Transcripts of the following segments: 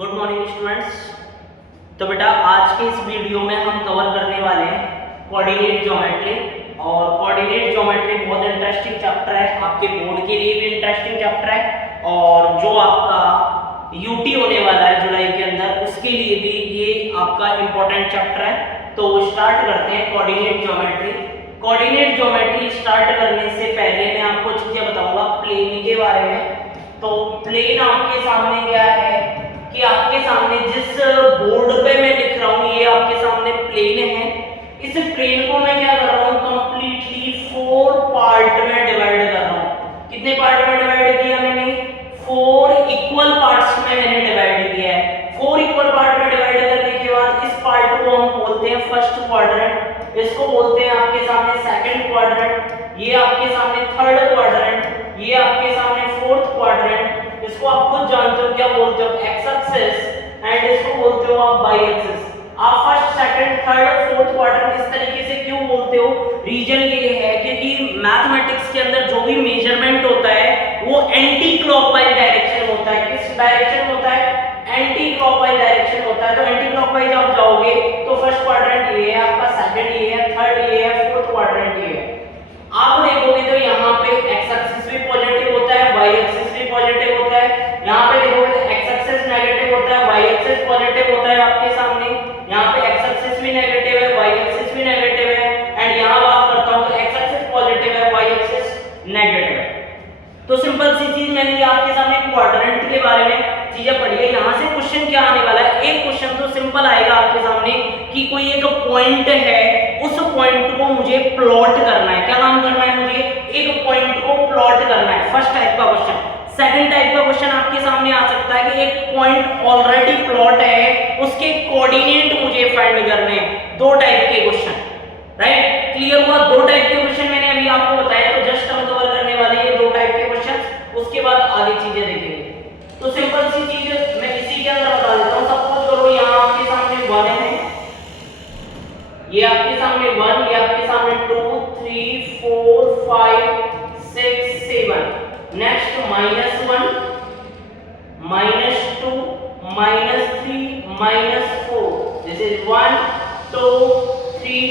Good morning students. तो बेटा आज के इस वीडियो में हम कवर करने वाले हैं कोऑर्डिनेट ज्योमेट्री। और कोऑर्डिनेट ज्योमेट्री बहुत इंटरेस्टिंग चैप्टर है, आपके बोर्ड के लिए भी इंटरेस्टिंग चैप्टर है और जो आपका यूटी होने वाला है जुलाई के अंदर उसके लिए भी ये आपका इंपॉर्टेंट चैप्टर है। तो स्टार्ट करते हैं coordinate geometry. Coordinate geometry start करने से पहले मैं आपको चीजें बताऊंगा प्लेन के बारे में। तो प्लेन आपके सामने क्या है कि आपके सामने जिस बोर्ड पे मैं लिख रहा हूँ ये आपके सामने प्लेन है। इस प्लेन को मैं क्या कर रहा हूँ, कंप्लीटली 4 पार्ट में डिवाइड कर रहा हूँ। कितने पार्ट में डिवाइड किया मैंने? 4 इक्वल पार्ट्स में मैंने डिवाइड किया है। 4 इक्वल पार्ट में डिवाइड करने के बाद इस पार्ट को हम बोलते हैं फर्स्ट क्वाड्रेंट, इसको बोलते हैं आपके सामने सेकंड क्वाड्रेंट, ये आपके सामने थर्ड क्वाड्रेंट, ये आपके सामने फोर्थ क्वाड्रेंट। इसको आप खुद जानते हो क्या बोलते हो, एक्स एक्सिस, एंड इसको बोलते हो आप वाई एक्सिस। आप first second third fourth quadrant इस तरीके से क्यों बोलते हो? रीजन ये है क्योंकि मैथमेटिक्स के अंदर जो भी मेजरमेंट होता है वो एंटी क्लॉकवाइज डायरेक्शन होता है। किस डायरेक्शन होता है? एंटी क्लॉकवाइज डायरेक्शन होता है। तो एंटी क्लॉकवाइज आप जाओगे तो फर्स्ट क्वाड्रेंट ये है आपका, सेकंड ये है, थर्ड ये है, फोर्थ क्वाड्रेंट ये है। आप देखोगे तो यहाँ पे एक्स एक्सिस भी पॉजिटिव होता है, वाई एक्सिस भी पॉजिटिव होता है। यहाँ पे देखोगे तो एक्स एक्सिस नेगेटिव होता है, वाई एक्सिस पॉजिटिव होता है आपके सामने। यहाँ पे एक्स एक्सिस भी नेगेटिव है, वाई एक्सिस भी नेगेटिव है। एंड यहाँ बात करता हूँ तो एक्स एक्सिस पॉजिटिव है, वाई एक्सिस नेगेटिव है। तो सिंपल सी चीज मैंने आपके सामने क्वाड्रेंट के बारे में चीजें पढ़ी है। यहाँ से क्वेश्चन क्या आने वाला है? एक क्वेश्चन तो सिंपल आएगा आपके सामने कि कोई एक पॉइंट है, उस पॉइंट को मुझे प्लॉट करना है। क्या काम करना है मुझे? एक पॉइंट को प्लॉट करना है। फर्स्ट टाइप का क्वेश्चन। सेकंड टाइप का क्वेश्चन आपके सामने आ सकता है कि एक पॉइंट ऑलरेडी प्लॉट है, उसके कोऑर्डिनेट मुझे फाइंड करने हैं। दो टाइप के क्वेश्चन, राइट? क्लियर हुआ? दो टाइप के क्वेश्चन मैंने अभी आपको बताया, तो जस्ट हम कवर करने वाले हैं दो टाइप के क्वेश्चन, उसके बाद आगे चीजें देखेंगे। तो सिंपल सी चीज मैं इसी के अंदर बता देता हूं। सपोज करो यहाँ आपके सामने 1 है, ये आपके सामने 1, ये आपके सामने 2 3 4 5 6 7। Next -1 -2 -3 -4। This is 1 2 3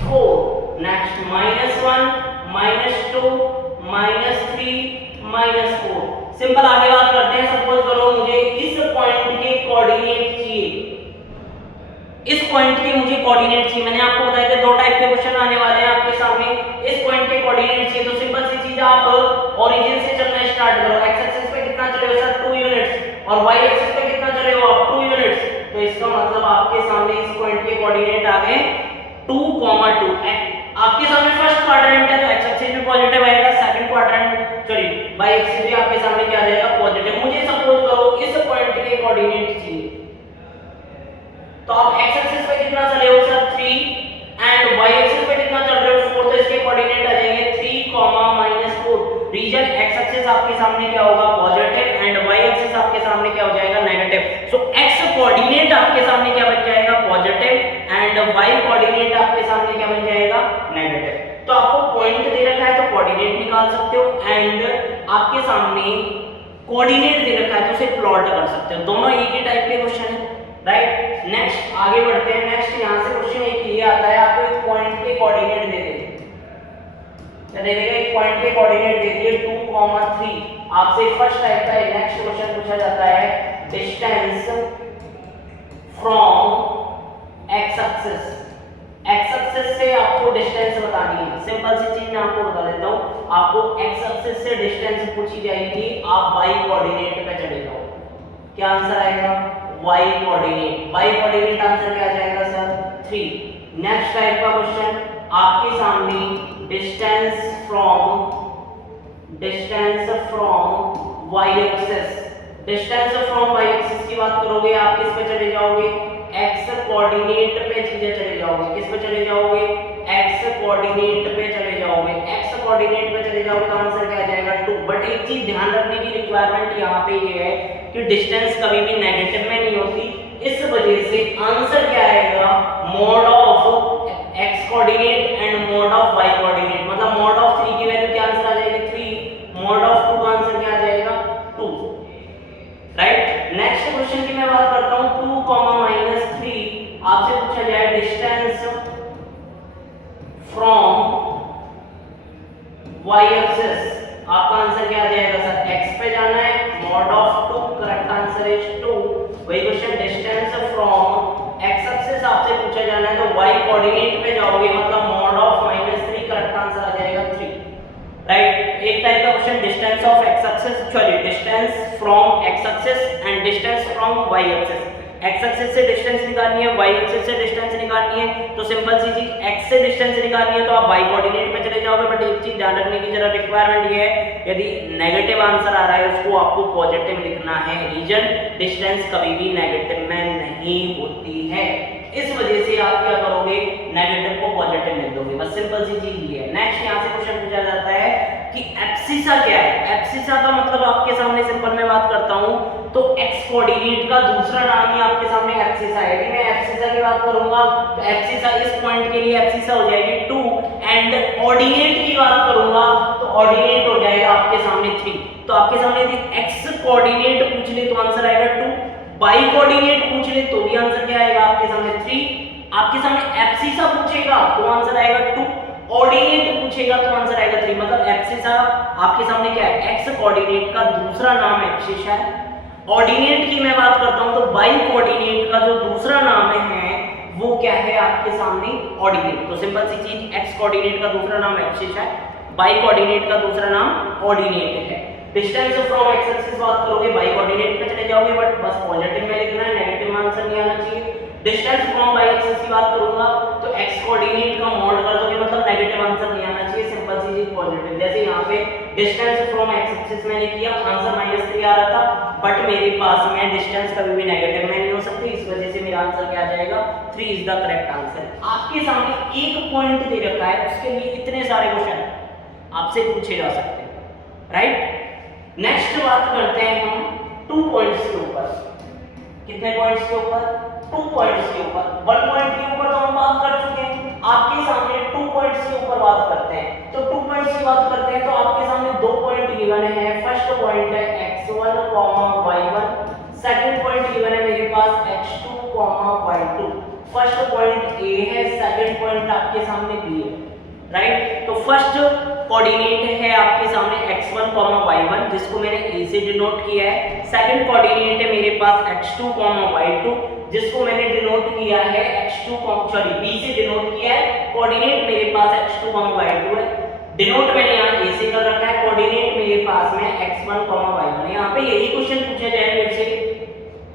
4। Next -1 -2 -3 -4। Simple आगे बात करते हैं। सपोज करो मुझे इस पॉइंट के कोऑर्डिनेट चाहिए, इस पॉइंट के मुझे कोऑर्डिनेट चाहिए। मैंने आपको बताया था दो टाइप के क्वेश्चन आने वाले हैं आपके सामने। इस पॉइंट के कोऑर्डिनेट चाहिए तो सिंपल सी चीज, आप ओरिजिन से चलना स्टार्ट करो। एक्स एक्सिस पे कितना चले हो सर? 2 यूनिट्स। और वाई एक्सिस पे कितना चले हो आप? 2 यूनिट्स। तो इसका मतलब आपके सामने इस पॉइंट के कोऑर्डिनेट आ गए 2, 2। आपके सामने फर्स्ट क्वाड्रेंट है तो एक्स एक्सिस भी पॉजिटिव आएगा, second quadrant sorry y axis भी आपके सामने क्या आ जाएगा? पॉजिटिव। मुझे सपोज करो इस पॉइंट के कोऑर्डिनेट चाहिए, तो आप एक्स एक्सिस पे कितना चले हो सर? 3, एंड वाई एक्सिस पे कितना चल रहे हो? 4। तो इसके कोऑर्डिनेट आ जाएंगे 3, -4। रीजन एक्स एक्सिस आपके सामने क्या होगा? पॉजिटिव, एंड वाई एक्सिस आपके सामने क्या हो जाएगा? नेगेटिव। सो एक्स कोऑर्डिनेट आपके सामने क्या बन जाएगा? पॉजिटिव, एंड वाई कोऑर्डिनेट आपके सामने क्या बन जाएगा? नेगेटिव। तो आपको पॉइंट दे रखा है तो कोऑर्डिनेट निकाल सकते हो, एंड आपके सामने कोऑर्डिनेट दे रखा है तो उसे प्लॉट कर सकते हो। दोनों एक ही टाइप के क्वेश्चन है, राइट? नेक्स्ट आगे बढ़ते हैं। नेक्स्ट यहां से क्वेश्चन एक ये आता है, आपको एक पॉइंट के कोऑर्डिनेट दे देंगे। क्या दे देगा? एक पॉइंट के कोऑर्डिनेट दे दिए 2, 3। आपसे फर्स्ट टाइप का नेक्स्ट क्वेश्चन पूछा जाता है distance from x axis. X axis से आपको डिस्टेंस बतानी है। सिंपल सी चीज मैं आपको बता देता हूं। आपको एक्स एक्सिस से डिस्टेंस पूछी जाएगी, आप वाई कोऑर्डिनेट पे चले जाओ। क्या आंसर आएगा? Y coordinate. Y coordinate answer क्या आ जाएगा सर? 3। नेक्स्ट टाइप का क्वेश्चन आपके सामने distance from y axis. Distance from y axis की बात करोगे आप किस पे चले जाओगे? एक्स कोऑर्डिनेट पे चीजें चले जाओगे। किस पे चले जाओगे? एक्स कोऑर्डिनेट पे चले जाओगे। एक्स कोऑर्डिनेट पे चले जाओगे तो आंसर क्या आ जाएगा? 2। बट एक चीज ध्यान रखने की रिक्वायरमेंट यहाँ पे ये है कि डिस्टेंस कभी भी नेगेटिव में नहीं होती। इस वजह से आंसर क्या आएगा? Mod of x coordinate and mod of y coordinate. मतलब मॉड ऑफ 3 की वैल्यू क्या आंसर आ जाएगी? 3। मॉड ऑफ 2 का आंसर क्या आ जाएगा? 2, राइट? नेक्स्ट क्वेश्चन की मैं बात करता हूं 2, -3 आपसे पूछा जाए डिस्टेंस फ्रॉम y एक्सिस, आपका आंसर क्या आ जाएगा सर? x पे जाना है, mod of 2, correct answer is 2। वही question distance from x axis आपसे पूछा जाना है तो y कोऑर्डिनेट पे जाओगे, मतलब mod ऑफ -3, करेक्ट आंसर आ जाएगा 3, राइट। एक टाइप का question distance of x axis, sorry distance from x axis and distance from y axis. x axis से डिस्टेंस निकालनी है, y एक्सिस से डिस्टेंस निकालनी है, तो सिंपल सी चीज x से डिस्टेंस निकालनी है तो आप y कोऑर्डिनेट पे चले जाओगे। बट एक चीज ध्यान रखने की जरा रिक्वायरमेंट ये है, यदि नेगेटिव आंसर आ रहा है उसको आपको पॉजिटिव लिखना है। रीजन डिस्टेंस कभी भी नेगेटिव में नहीं होती है, इस वजह से आप क्या करोगे, नेगेटिव को पॉजिटिव लिख दोगे, बस सिंपल सी चीज ये है। नेक्स्ट यहां से क्वेश्चन पूछा जाता है कि एब्सिसा क्या है। एब्सिसा का मतलब आपके सामने सिंपल मैं बात करता हूं तो x कोऑर्डिनेट का दूसरा नाम ही आपके सामने एब्सिसा है। यदि मैं एब्सिसा की बात करूंगा तो एब्सिसा इस पॉइंट के लिए एब्सिसा हो जाएगी 2 एंड ऑर्डिनेट की बात करूंगा तो ऑर्डिनेट हो जाएगा आपके सामने 3। तो आपके सामने यदि x कोऑर्डिनेट पूछ ले तो आंसर आएगा 2, y कोऑर्डिनेट पूछ ले तो भी आंसर क्या आएगा आपके सामने 3, आपके सामने एब्सिसा पूछेगा तो आंसर आएगा 2, ऑर्डिनेट पूछेगा तो आंसर आएगा 3। मतलब एब्सिसा आपके सामने क्या है, x कोऑर्डिनेट का दूसरा नाम एब्सिसा है। ऑर्डिनेट की मैं बात करता हूं तो y कोऑर्डिनेट का जो दूसरा नाम है वो क्या है आपके सामने, ऑर्डिनेट। तो सिंपल सी चीज, x कोऑर्डिनेट का दूसरा नाम एब्सिसा है, y कोऑर्डिनेट का दूसरा नाम ऑर्डिनेट है। डिस्टेंस फ्रॉम x एक्सिस बात करोगे y कोऑर्डिनेट पे चले जाओगे, बट बस पॉजिटिव में लिखना है, नेगेटिव में आंसर नहीं आना चाहिए। डिस्टेंस फ्रॉम y एक्सिस की बात करूंगा तो x कोऑर्डिनेट का मॉड कर दोगे, मतलब नेगेटिव आंसर नहीं आना चाहिए, सिंपल सी चीज पॉजिटिव। जैसे यहां पे डिस्टेंस फ्रॉम x एक्सिस मैंने किया, आंसर -3 आ रहा था, बट मेरे पास में डिस्टेंस कभी भी नेगेटिव में नहीं हो सकती, इस वजह से मेरा आंसर क्या आ जाएगा, 3 इज द करेक्ट आंसर। आपके सामने एक पॉइंट दे रखा है, उसके लिए इतने सारे क्वेश्चन आपसे पूछे जा सकते हैं, राइट। नेक्स्ट बात करते हैं हम 2 पॉइंट्स के ऊपर। कितने पॉइंट्स के ऊपर? 2 पॉइंट्स के ऊपर। 1 पॉइंट के ऊपर तो हम बात कर चुके हैं, आपके सामने 2 पॉइंट्स के ऊपर बात करते हैं। तो 2 पॉइंट्स की बात करते हैं तो आपके सामने 2 पॉइंट गिवन है। फर्स्ट पॉइंट है x1, y1, second point given है मेरे पास x2, y2। First point A है, सेकंड पॉइंट आपके सामने B है, राइट। तो फर्स्ट कोऑर्डिनेट है आपके सामने x1, y1 जिसको मैंने A से डिनोट किया है। सेकंड कोऑर्डिनेट है मेरे पास x2, y2 जिसको मैंने डिनोट किया है B से डिनोट किया है। कोऑर्डिनेट मेरे पास x2, y2 है, डिनोट मैंने यहाँ A से कर रखा है, कोऑर्डिनेट मेरे पास में x1, y1 है। यहाँ पे यही क्वेश्चन पूछा जाए मेरे से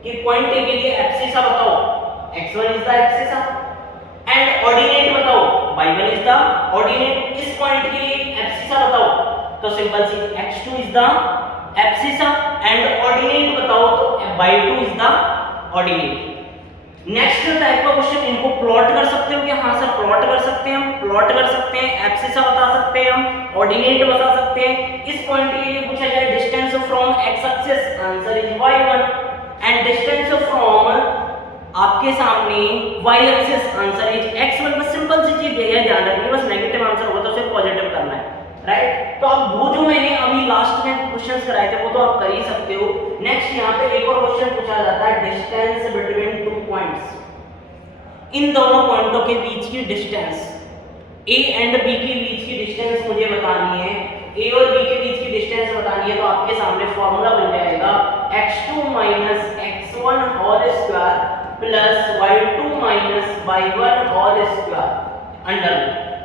कि पॉइंट A के लिए एब्सिसा बताओ, x1 is the abscissa and ordinate बताओ, y1 इज द ऑर्डिनेट। इस पॉइंट के लिए एब्सिसा बताओ तो सिंपल सी x2 is the abscissa and ordinate बताओ तो y2 is the ordinate. Next type का क्वेश्चन, इनको प्लॉट कर सकते हो क्या? हाँ सर प्लॉट कर सकते हैं, हम प्लॉट कर सकते हैं, एब्सिसा बता सकते हैं, हम ऑर्डिनेट बता सकते हैं। इस पॉइंट के लिए पूछा जाए distance from x axis, answer is y1 and distance from आपके सामने y axis, answer is x1। बस सिंपल सी चीज है, ध्यान रखिए, बस नेगेटिव आंसर होगा तो उसे पॉजिटिव करना है, राइट। तो अब वो जो मैंने अभी लास्ट में क्वेश्चंस कराए थे वो तो आप कर ही सकते हो। नेक्स्ट यहाँ पे एक और क्वेश्चन पूछा जाता है, डिस्टेंस बिटवीन 2 पॉइंट्स। इन दोनों पॉइंटों के बीच की डिस्टेंस, A एंड B के बीच की डिस्टेंस मुझे बतानी है, A और B के बीच की डिस्टेंस बतानी है। तो आपके सामने फॉर्मूला बन जाएगा x2 x1 whole square plus y2 y1 whole square under.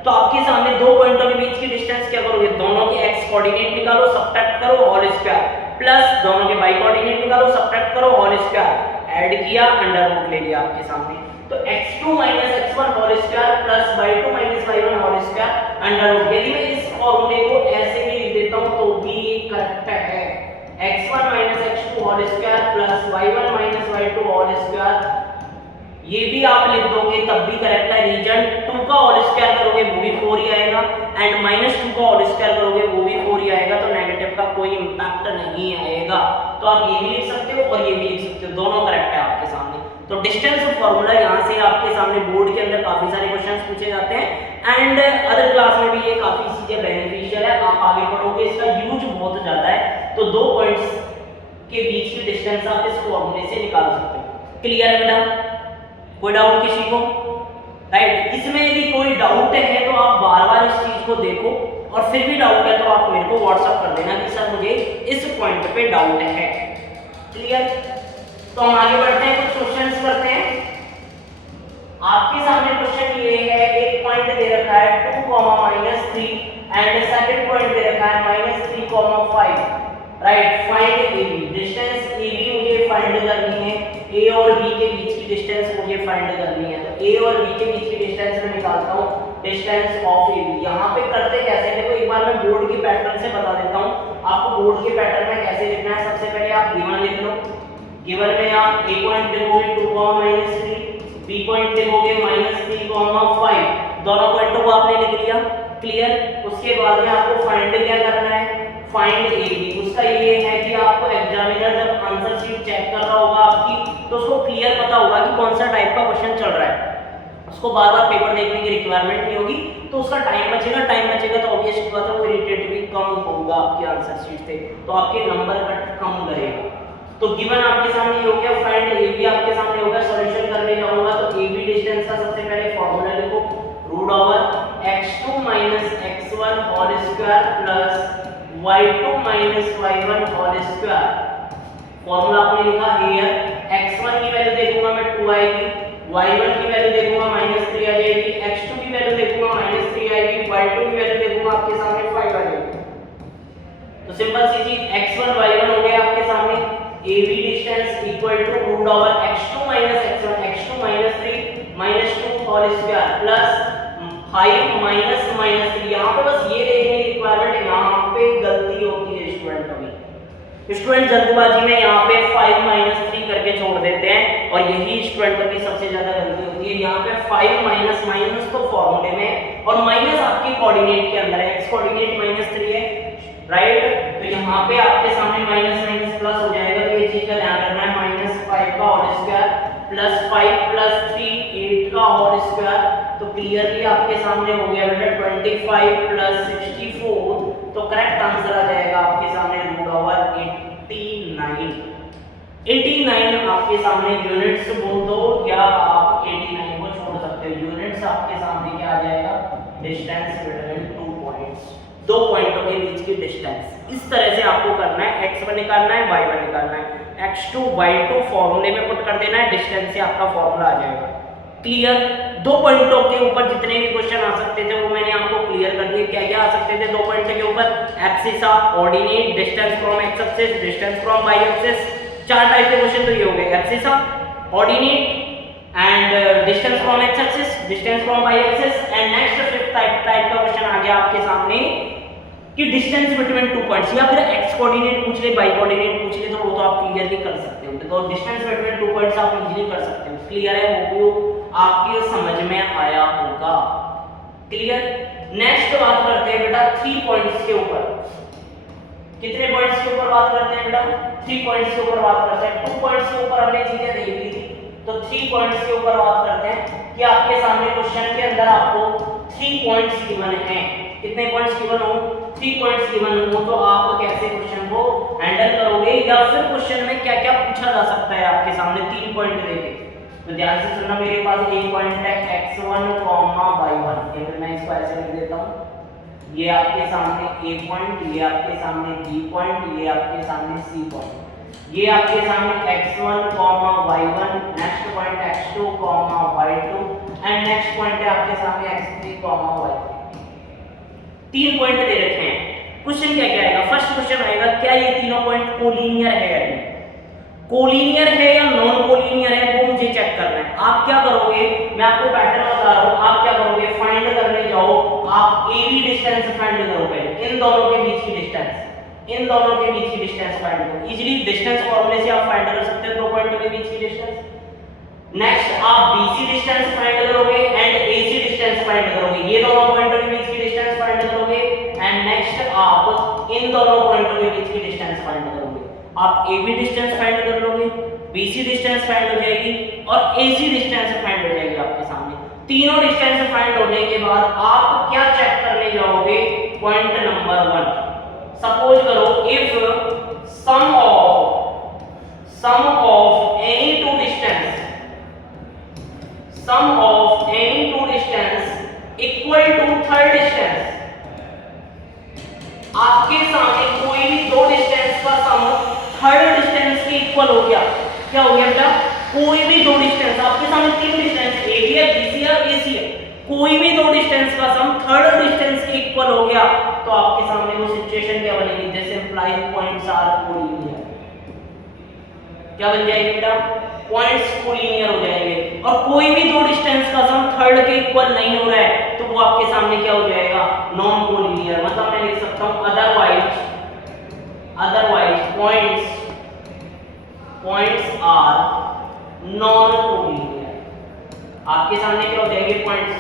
तो आपके सामने 2 पॉइंटों के बीच की डिस्टेंस क्या करोगे, दोनों के x कोऑर्डिनेट निकालो, सबट्रैक्ट करो, होल स्क्वायर, प्लस दोनों के y कोऑर्डिनेट निकालो, सबट्रैक्ट करो, होल स्क्वायर, ऐड किया, अंडर रूट ले लिया आपके सामने। तो x2 x1 whole square plus y2 y1 whole square under root. यदि मैं इस फॉर्मूले को ऐसे भी लिख देता हूं तो भी करेक्ट है। x1 x2 whole square plus y1 y2 whole square, ये भी आप लिख दोगे तब भी करेक्ट है। रीजन 2 का होल स्क्वायर करोगे वो भी 4 ही आएगा एंड -2 का होल स्क्वायर करोगे वो भी 4 ही आएगा, तो नेगेटिव का कोई इंपैक्ट नहीं आएगा। तो आप ये भी लिख सकते हो और ये भी लिख सकते हो, दोनों करेक्ट है आपके सामने। तो डिस्टेंस फॉर्मूला यहाँ से आपके सामने बोर्ड के अंदर काफी सारे क्वेश्चंस पूछे जाते हैं एंड अदर क्लास में भी ये काफी चीजें बेनिफिशियल है, आप आगे पढ़ोगे इसका यूज बहुत ज्यादा है। तो 2 पॉइंट्स के बीच की डिस्टेंस आप इस फॉर्मूले से निकाल सकते हो। क्लियर है बेटा? कोई डाउट किसी को? राइट, इसमें यदि कोई डाउट है तो आप बार बार इस चीज को देखो, और फिर भी डाउट है तो आप मेरे को व्हाट्सएप कर देना कि सर मुझे इस पॉइंट पे डाउट है। क्लियर? तो हम आगे बढ़ते हैं, कुछ क्वेश्चंस करते हैं। आपके सामने क्वेश्चन ये है, एक पॉइंट दे रखा है 2, -3 एंड सेकंड पॉइंट दे रखा है -3, 5। Right, find AB। Distance AB मुझे फाइंड करनी है, A और B के बीच की डिस्टेंस मुझे फाइंड करनी है। तो A और B के बीच की डिस्टेंस मैं निकालता हूं, डिस्टेंस ऑफ AB। यहां पे करते कैसे हैं, देखो एक बार मैं बोर्ड के पैटर्न से बता देता हूं आपको। बोर्ड के पैटर्न में कैसे लिखना है, सबसे पहले आप गिवन लिख लो। गिवन में आप A पॉइंट लिखोगे 2, -3, B पॉइंट लिखोगे -3, 5। दोनों पॉइंटों को आपने लिख लिया। क्लियर? उसके बाद में आपको फाइंड क्या करना है, फाइंड AB। उसका ये है कि आपको एग्जामिनर जब आंसर शीट चेक कर रहा होगा आपकी, तो उसको क्लियर पता होगा कि कौन सा टाइप का क्वेश्चन चल रहा है। उसको बार बार पेपर देखने की रिक्वायरमेंट नहीं होगी, तो उसका टाइम बचेगा तो ऑब्वियस बात है वो इरिटेट भी कम होगा आपके आंसर शीट से, तो आपके नंबर कट कम करेगा। तो गिवन आपके सामने हो गया, फाइंड AB आपके सामने होगा। सॉल्यूशन करने जाऊंगा तो AB डिस्टेंस का सबसे पहले फार्मूला लिखो, x2 - x1 whole square plus y2 - y1 whole square. Formula आपने लिखा हियर, x1 की वैल्यू देखूंगा मैं 2 आएगी, y1 की वैल्यू देखूंगा -3 आ जाएगी, x2 की वैल्यू देखूंगा -3 आएगी, y2 की वैल्यू देखूंगा आपके सामने 5 आ जाएगी। तो सिंपल सी चीज, x1 y1 हो गया आपके सामने। AB distance equal to x2 - x1, x2 -3 -2 whole square plus 5 -3। यहाँ पे बस ये देखने की रिक्वायरमेंट है, यहाँ पे गलती होती है स्टूडेंट की। स्टूडेंट जल्दबाजी में यहाँ पे 5 - 3 करके छोड़ देते हैं, और यही स्टूडेंटों की सबसे ज्यादा गलती होती है। यहाँ पे 5 - तो फॉर्मूले में, और माइनस आपकी कोऑर्डिनेट के अंदर है, x कोऑर्डिनेट -3 है। राइट, तो यहाँ पे आपके सामने माइनस प्लस हो जाएगा, तो ये चीज का ध्यान रखना है। -5 का होल स्क्वायर प्लस 5 + 3 8 का होल स्क्वायर। तो क्लियरली आपके सामने हो गया बेटा 25 + 64। तो करेक्ट आंसर आ जाएगा आपके सामने √89। 89 आपके सामने यूनिट्स बोल दो, या आप 89 को छोड़ सकते हो। यूनिट्स आपके सामने क्या आ जाएगा, डिस्टेंस बिटवीन 2 पॉइंट्स, दो पॉइंटों के बीच की डिस्टेंस। इस तरह से आपको करना है, x1 निकालना है, y1 निकालना है, x2 y2 फॉर्मूले में पुट कर देना है, डिस्टेंस से आपका फॉर्मूला आ जाएगा। क्लियर? दो पॉइंटों के ऊपर जितने भी क्वेश्चन आ सकते थे वो मैंने आपको क्लियर कर दिए। क्या क्या आ सकते थे दो पॉइंट के ऊपर, axis ordinate, distance from x axis, distance from y axis. चार टाइप के क्वेश्चन तो ये हो गए, axis ordinate and distance from x axis, distance from y axis, and next fifth type का क्वेश्चन आ गया आपके सामने कि डिस्टेंस बिटवीन 2 पॉइंट्स, या फिर एक्स कोऑर्डिनेट पूछ ले, वाई कोऑर्डिनेट पूछ ले, तो वो तो आप क्लियरली कर सकते हो। तो डिस्टेंस बिटवीन 2 पॉइंट्स आप इजीली कर सकते हो। क्लियर है? वो आपके समझ में आया होगा। क्लियर? नेक्स्ट बात करते हैं बेटा 3 पॉइंट्स के ऊपर। कितने पॉइंट्स के ऊपर बात करते हैं बेटा? 3 पॉइंट्स के ऊपर बात करते हैं। 2 पॉइंट्स के ऊपर हमने चीजें देख ली थी, तो 3 पॉइंट्स के ऊपर बात करते हैं कि आपके सामने क्वेश्चन के अंदर आपको 3 पॉइंट्स गिवन हैं। कितने पॉइंट्स गिवन हो? 3 पॉइंट्स गिवन हो, तो आप कैसे क्वेश्चन को हैंडल करोगे, या फिर क्वेश्चन में क्या क्या पूछा जा सकता है आपके सामने 3 पॉइंट देके। तो ध्यान से सुनना, मेरे पास एक पॉइंट है x1, y1, या फिर मैं इसको ऐसे लिख देता हूं, ये आपके सामने A पॉइंट, ये आपके सामने B पॉइंट, ये आपके सामने C पॉइंट, ये आपके सामने x1, y1, next point x2, y2, and next point है आपके सामने x3, y3। 3 पॉइंट दे रखे हैं। क्वेश्चन क्या क्या आएगा? फर्स्ट क्वेश्चन आएगा, क्या ये तीनों पॉइंट कोलिनियर है या नहीं? कोलिनियर है या नॉन कोलिनियर है, वो मुझे चेक करना है। आप क्या करोगे, मैं आपको पैटर्न बता रहा हूं, आप क्या करोगे, फाइंड करने जाओ, आप AB डिस्टेंस फाइंड करोगे, इन दोनों के बीच की डिस्टेंस, इन दोनों के बीच की डिस्टेंस फाइंड करो। इजीली डिस्टेंस फॉर्मूले से आप फाइंड कर सकते हो दो पॉइंटों के बीच की डिस्टेंस। नेक्स्ट आप BC डिस्टेंस फाइंड करोगे एंड AC डिस्टेंस फाइंड करोगे, ये दोनों पॉइंटों के बीच की डिस्टेंस फाइंड करोगे, एंड नेक्स्ट आप इन दोनों पॉइंटों के बीच की डिस्टेंस फाइंड करोगे। आप AB डिस्टेंस फाइंड कर लोगे, BC डिस्टेंस फाइंड हो जाएगी, और AC डिस्टेंस फाइंड हो जाएगी आपके सामने। तीनों डिस्टेंस फाइंड होने के बाद आप क्या चेक करने जाओगे, पॉइंट नंबर 1। सपोज करो if sum of sum of any two distance equal to third distance। आपके सामने कोई भी दो डिस्टेंस का सम थर्ड डिस्टेंस के इक्वल हो गया। क्या हो गया बेटा? कोई भी दो डिस्टेंस, आपके सामने तीन डिस्टेंस ए बी है, बी सी है और ए सी है, कोई भी दो डिस्टेंस का सम थर्ड डिस्टेंस के इक्वल हो गया तो आपके सामने वो सिचुएशन क्या बनेगी? This implies points are collinear. क्या बन जाएगी बेटा? पॉइंट्स कोलिनियर हो जाएंगे। और कोई भी दो डिस्टेंस का सम थर्ड के इक्वल नहीं हो रहा है तो वो आपके सामने क्या हो जाएगा? Non collinear. मतलब मैं लिख सकता हूं otherwise points are non collinear. आपके सामने क्या हो जाएंगे? पॉइंट्स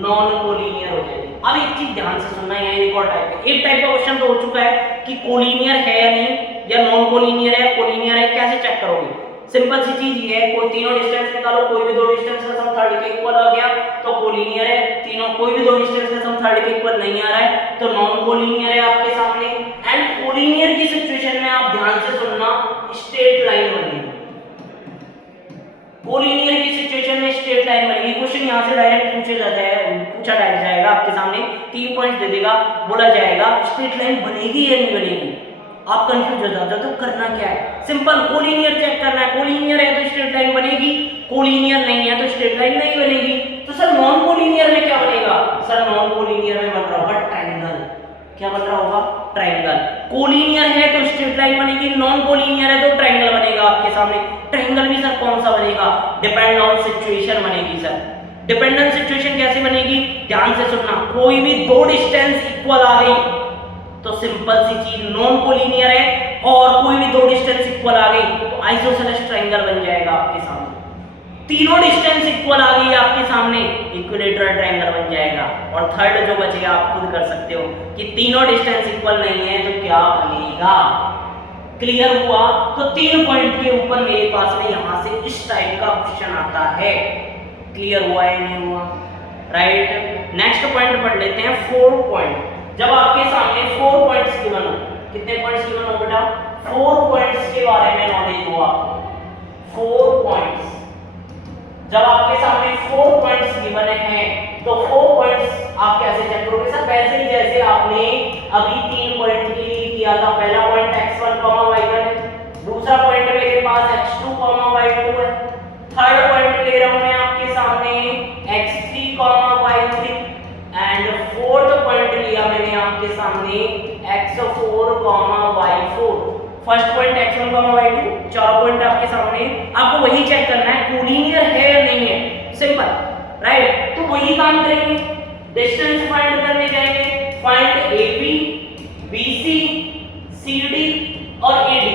नॉन कोलिनियर हो जाएंगे। अब एक चीज ध्यान से सुनना है, एक और टाइप है, एक टाइप का क्वेश्चन तो हो चुका है कि कोलिनियर है या नहीं, या नॉन कोलिनियर है, कोलिनियर है, कैसे चेक करोगे? सिंपल सी चीज ये है, कोई तीनों डिस्टेंस निकालो, कोई भी दो डिस्टेंस का सम थर्ड के इक्वल आ गया तो कोलिनियर है, तीनों कोई भी दो डिस्टेंस का सम थर्ड के इक्वल नहीं आ रहा है तो नॉन कोलिनियर है आपके सामने। एंड कोलिनियर की सिचुएशन में आप ध्यान से सुनना, स्ट्रेट लाइन बनेगी। कोलिनियर की सिचुएशन में स्ट्रेट लाइन बनेगी। क्वेश्चन यहां से डायरेक्ट पूछा जाएगा आपके सामने, 3 पॉइंट दे देगा, बोला जाएगा स्ट्रेट लाइन बनेगी या नहीं बनेगी। आप कंफ्यूज हो जाते हो तो करना क्या है? सिंपल कोलिनियर चेक करना है। कोलिनियर है तो स्ट्रेट लाइन बनेगी, कोलिनियर नहीं है तो स्ट्रेट लाइन नहीं बनेगी। तो सर नॉन कोलिनियर में क्या बनेगा? सर नॉन कोलिनियर में बन रहा होगा ट्रायंगल। क्या बन रहा होगा? ट्रायंगल। कोलिनियर है तो स्ट्रेट लाइन बनेगी, नॉन कोलिनियर है तो ट्रायंगल बनेगा आपके सामने। ट्रायंगल भी सर कौन सा बनेगा? डिपेंड ऑन सिचुएशन बनेगी सर। डिपेंडेंट सिचुएशन कैसे बनेगी? ध्यान से सुनना, कोई भी दो डिस्टेंस इक्वल आ गई तो सिंपल सी चीज नॉन कोलिनियर है, और कोई भी दो डिस्टेंस इक्वल आ गई तो आइसोसेलेस ट्रायंगल बन जाएगा आपके सामने। तीनों डिस्टेंस इक्वल आ गई आपके सामने, इक्विलेटरल ट्रायंगल बन जाएगा। और थर्ड जो बचेगा आप खुद कर सकते हो कि तीनों डिस्टेंस इक्वल नहीं है तो क्या बनेगा। क्लियर हुआ? तो 3 पॉइंट के ऊपर मेरे पास में यहां से इस टाइप का क्वेश्चन आता है। क्लियर हुआ या नहीं हुआ? राइट। नेक्स्ट पॉइंट पढ़ लेते हैं, 4 पॉइंट। जब आपके सामने 4 पॉइंट्स गिवन हो, कितने पॉइंट्स गिवन हो बेटा? 4 पॉइंट्स के बारे में नॉलेज हो आपको। 4 पॉइंट्स, जब आपके सामने 4 पॉइंट्स गिवन हैं तो 4 पॉइंट्स आप कैसे चेक करोगे? सर वैसे ही जैसे आपने अभी 3 पॉइंट के लिए किया था। पहला पॉइंट x1, y1 है, दूसरा पॉइंट मेरे पास x2, y2 है, थर्ड पॉइंट ले रहा हूं मैं आपके सामने x3, y3 and fourth point लिया मैंने आपके सामने x4, y4। First point x1, y2, चारों पॉइंट आपके सामने। आपको वही चेक करना है कोलिनियर है या नहीं है। Simple, right. तो वही काम करेंगे, डिस्टेंस फाइंड करने जाएंगे। फाइंड AB, BC, CD और AD।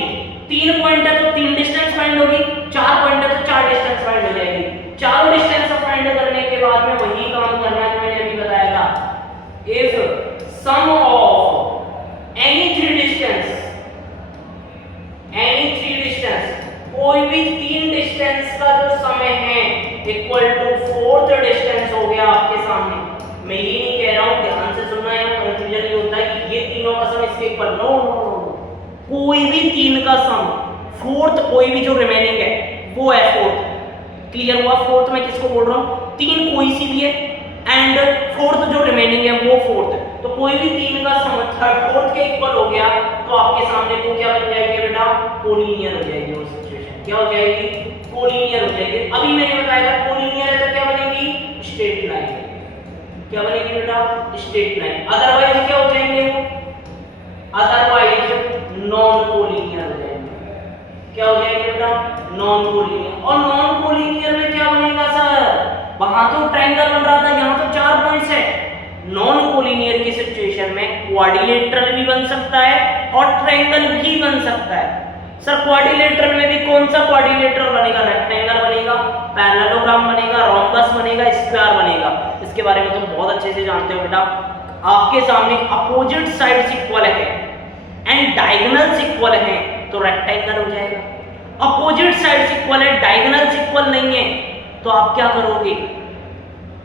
3 पॉइंट है तो 3 डिस्टेंस फाइंड होगी, 4 पॉइंट है तो 4 डिस्टेंस फाइंड हो जाएगी। चारों डिस्टेंस फाइंड करने के बाद में वही काम करना है जो मैंने अभी बताया था। If sum of any three distance, कोई भी 3 डिस्टेंस का जो समय है इक्वल टू फोर्थ डिस्टेंस हो गया आपके सामने। मैं ये नहीं कह रहा हूं, ध्यान से सुनना है, कंफ्यूजन ये होता है कि ये तीनों का सम इसके इक्वल। नो, कोई भी 3 का सम, फोर्थ कोई भी जो रिमेनिंग है वो है फोर्थ। क्लियर हुआ? फोर्थ में किसको बोल रहा हूं? 3 कोई सी भी है एंड फोर्थ जो रिमेनिंग है वो फोर्थ है। तो कोई भी 3 का सम थर्ड फोर्थ के इक्वल हो गया तो आपके सामने वो क्या बन जाएगी बेटा? कोलिनियर हो जाएगी वो सिचुएशन। क्या हो जाएगी? कोलिनियर हो जाएगी। अभी मैंने बताया था कोलिनियर है तो क्या बनेगी? Straight line. क्या बनेगी बेटा? Straight line. अदरवाइज क्या हो जाएंगे? अदरवाइज नॉन कोलिनियर हो जाएंगे। क्या हो जाएगा बेटा? Non collinear. और नॉन कोलिनियर में क्या बनेगा सर? वहां तो ट्रायंगल बन रहा था, यहां तो 4 पॉइंट्स है। नॉन कोलिनियर की सिचुएशन में क्वाड्रिलेटरल भी बन सकता है और ट्रायंगल भी बन सकता है। सर क्वाड्रिलेटरल में भी कौन सा क्वाड्रिलेटरल बनेगा? रेक्टेंगल बनेगा, पैरेललोग्राम बनेगा, रोम्बस बनेगा, स्क्वायर बनेगा। इसके बारे में तुम बहुत अच्छे से जानते हो बेटा। आपके सामने अपोजिट साइड्स इक्वल है एंड डायगोनल्स इक्वल है तो रेक्टेंगल हो जाएगा। अपोजिट साइड्स इक्वल है, डायगोनल्स इक्वल नहीं है तो आप क्या करोगे?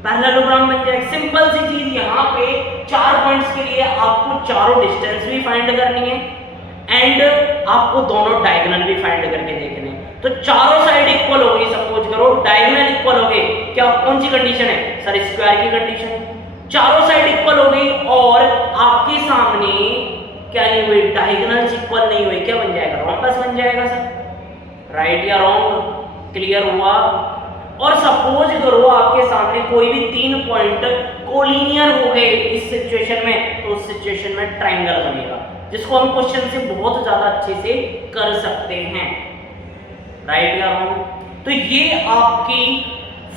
पैरेललोग्राम बन जाएगा। सिंपल सी चीज, यहाँ पे 4 पॉइंट्स के लिए आपको चारों डिस्टेंस भी फाइंड करनी है एंड आपको दोनों डायगोनल भी फाइंड करके देखने हैं। तो चारों साइड इक्वल हो गई, सपोज करो डायगोनल इक्वल हो गए, क्या कौन सी कंडीशन है सर, स्क्वायर की कंडीशन, चारों साइड इक्वल हो गई और आपके सामने क्या नहीं हुई, डायगोनल्स इक्वल नहीं हुई, क्या बन जाएगा, रोम्बस बन जाएगा सर, राइट या रॉन्ग, क्लियर हुआ। और सपोज करो आपके सामने कोई भी 3 पॉइंट कोलिनियर हो गए इस सिचुएशन में, तो उस सिचुएशन में ट्रायंगल बनेगा, जिसको हम क्वेश्चन से बहुत ज्यादा अच्छे से कर सकते हैं, राइट या रॉन्ग। तो ये आपकी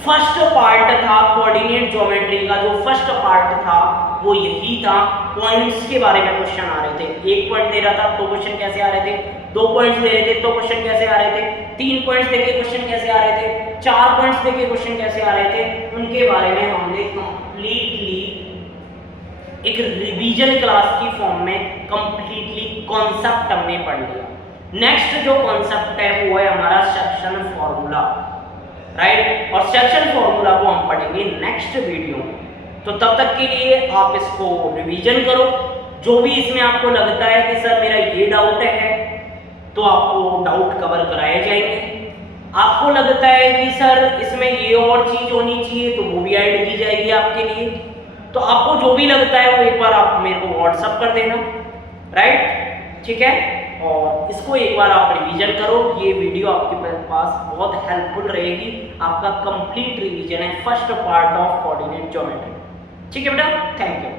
फर्स्ट पार्ट था कोऑर्डिनेट ज्योमेट्री का, जो फर्स्ट पार्ट था वो यही था, पॉइंट्स के बारे में क्वेश्चन आ रहे थे, एक पॉइंट दे रहा था तो क्वेश्चन कैसे आ रहे थे, 2 पॉइंट्स दे रहे थे तो क्वेश्चन कैसे आ रहे थे, 3 पॉइंट्स देके क्वेश्चन कैसे आ रहे थे, 4 पॉइंट्स देके क्वेश्चन कैसे आ रहे थे, उनके बारे में हमने कंप्लीटली एक रिवीजन क्लास की फॉर्म में कंप्लीटली कॉन्सेप्ट हमने पढ़ लिया। नेक्स्ट जो कॉन्सेप्ट है वो है हमारा सेक्शन फॉर्मूला, राइट, और सेक्शन फॉर्मूला को हम पढ़ेंगे नेक्स्ट वीडियो में। तो तब तक के लिए आप इसको रिवीजन करो, जो भी इसमें आपको लगता है कि सर मेरा ये डाउट है तो आपको डाउट कवर कराए जाएंगे, आपको लगता है कि सर इसमें ये और चीज होनी चाहिए तो वो भी ऐड की जाएगी आपके लिए, तो आपको जो भी लगता है वो एक बार आप मेरे को व्हाट्सअप कर देना, राइट, ठीक है, और इसको एक बार आप रिवीजन करो, ये वीडियो आपके पास बहुत हेल्पफुल रहेगी, आपका कंप्लीट रिवीजन है first part of coordinate geometry, ठीक है बेटा, थैंक यू।